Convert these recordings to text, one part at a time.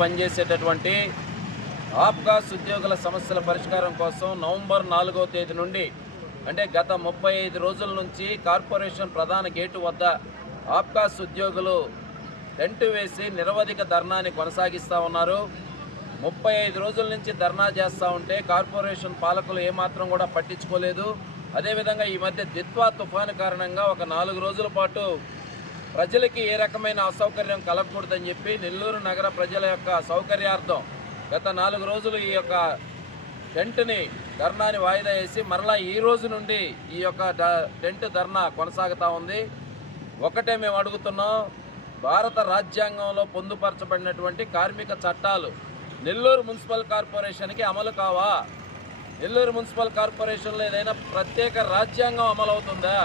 పనిచేసేటటువంటి ఆప్కాస్ ఉద్యోగుల సమస్యల పరిష్కారం కోసం నవంబర్ 4వ తేదీ నుండి అంటే గత 35 రోజుల నుంచి కార్పొరేషన్ ప్రధాన గేటు వద్ద ఆప్కాస్ ఉద్యోగులు టెంటు వేసి నిరవధిక ధర్నాని కొనసాగిస్తూ ఉన్నారు. 35 రోజుల నుంచి ధర్నా చేస్తూ ఉంటే కార్పొరేషన్ పాలకులు ఏమాత్రం కూడా పట్టించుకోలేదు. అదేవిధంగా ఈ మధ్య దిత్వా తుఫాను కారణంగా ఒక 4 రోజుల పాటు ప్రజలకి ఏ రకమైన అసౌకర్యం కలగకూడదని చెప్పి నెల్లూరు నగర ప్రజల యొక్క సౌకర్యార్థం గత 4 రోజులు ఈ యొక్క టెంట్ని ధర్నాని వాయిదా వేసి మరలా ఈ రోజు నుండి ఈ యొక్క టెంట్ ధర్నా కొనసాగుతూ ఉంది. ఒకటే మేము అడుగుతున్నాం, భారత రాజ్యాంగంలో పొందుపరచబడినటువంటి కార్మిక చట్టాలు నెల్లూరు మున్సిపల్ కార్పొరేషన్కి అమలు కావా? నెల్లూరు మున్సిపల్ కార్పొరేషన్లో ఏదైనా ప్రత్యేక రాజ్యాంగం అమలవుతుందా?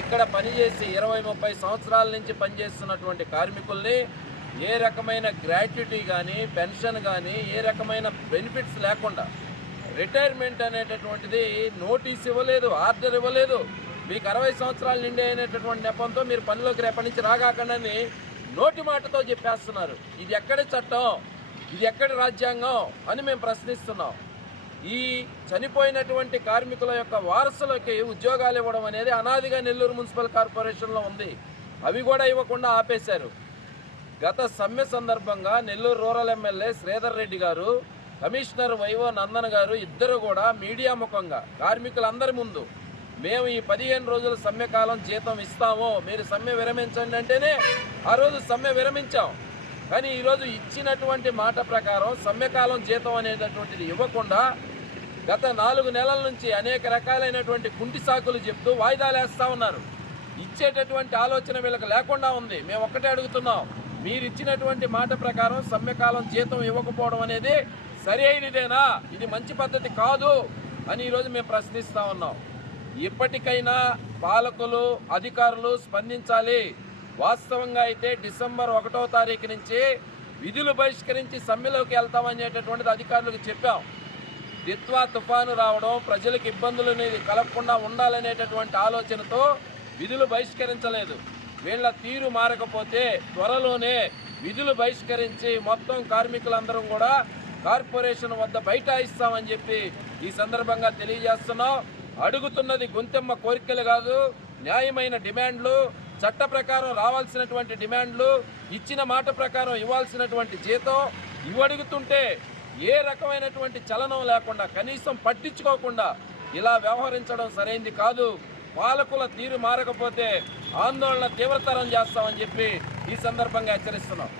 ఇక్కడ పనిచేసి 20-30 సంవత్సరాల నుంచి పనిచేస్తున్నటువంటి కార్మికుల్ని ఏ రకమైన గ్రాట్యుటీ కానీ పెన్షన్ కానీ ఏ రకమైన బెనిఫిట్స్ లేకుండా రిటైర్మెంట్ అనేటటువంటిది నోటీస్ ఇవ్వలేదు, ఆర్డర్ ఇవ్వలేదు. మీకు 60 సంవత్సరాలు నిండి అయినటువంటి నెపంతో మీరు పనిలోకి రేపటి నుంచి రాగాకండి నోటి మాటతో చెప్పేస్తున్నారు. ఇది ఎక్కడి చట్టం, ఇది ఎక్కడి రాజ్యాంగం అని మేము ప్రశ్నిస్తున్నాం. ఈ చనిపోయినటువంటి కార్మికుల యొక్క వారసులకి ఉద్యోగాలు ఇవ్వడం అనేది అనాదిగా నెల్లూరు మున్సిపల్ కార్పొరేషన్లో ఉంది. అవి కూడా ఇవ్వకుండా ఆపేశారు. గత సమ్మె సందర్భంగా నెల్లూరు రూరల్ ఎమ్మెల్యే శ్రీధర్ రెడ్డి గారు, కమిషనర్ వైవో నందన్ గారు ఇద్దరు కూడా మీడియా ముఖంగా కార్మికులందరి ముందు మేము ఈ 15 రోజుల సమ్మె కాలం జీతం ఇస్తాము, మీరు సమ్మె విరమించండి అంటేనే ఆ రోజు సమ్మె విరమించాం. కానీ ఈరోజు ఇచ్చినటువంటి మాట ప్రకారం సమ్మెకాలం జీతం అనేటటువంటిది ఇవ్వకుండా గత 4 నెలల నుంచి అనేక రకాలైనటువంటి కుంటి సాకులు చెప్తూ వాయిదాలు వేస్తూ ఉన్నారు. ఇచ్చేటటువంటి ఆలోచన వీళ్ళకి లేకుండా ఉంది. మేము ఒక్కటే అడుగుతున్నాం, మీరు ఇచ్చినటువంటి మాట ప్రకారం సమ్మెకాలం జీతం ఇవ్వకపోవడం అనేది సరి అయినదేనా? ఇది మంచి పద్ధతి కాదు అని ఈరోజు మేము ప్రశ్నిస్తూ ఉన్నాం. ఇప్పటికైనా పాలకులు అధికారులు స్పందించాలి. వాస్తవంగా అయితే డిసెంబర్ 1వ తారీఖు నుంచి విధులు బహిష్కరించి సమ్మెలోకి వెళ్తామనేటటువంటిది అధికారులకు చెప్పాం. దిత్వా తుఫాను రావడం, ప్రజలకు ఇబ్బందులు కలగకుండా ఉండాలనేటటువంటి ఆలోచనతో విధులు బహిష్కరించలేదు. వీళ్ళ తీరు మారకపోతే త్వరలోనే విధులు బహిష్కరించి మొత్తం కార్మికులందరం కూడా కార్పొరేషన్ వద్ద బైఠాయిస్తామని చెప్పి ఈ సందర్భంగా తెలియజేస్తున్నాం. అడుగుతున్నది గొంతెమ్మ కోరికలు కాదు, న్యాయమైన డిమాండ్లు, చట్ట ప్రకారం రావాల్సినటువంటి డిమాండ్లు, ఇచ్చిన మాట ప్రకారం ఇవ్వాల్సినటువంటి జీతం ఇవడుగుతుంటే ఏ రకమైనటువంటి చలనం లేకుండా కనీసం పట్టించుకోకుండా ఇలా వ్యవహరించడం సరైంది కాదు. పాలకుల తీరు మారకపోతే ఆందోళన తీవ్రతరం చేస్తామని చెప్పి ఈ సందర్భంగా హెచ్చరిస్తున్నాం.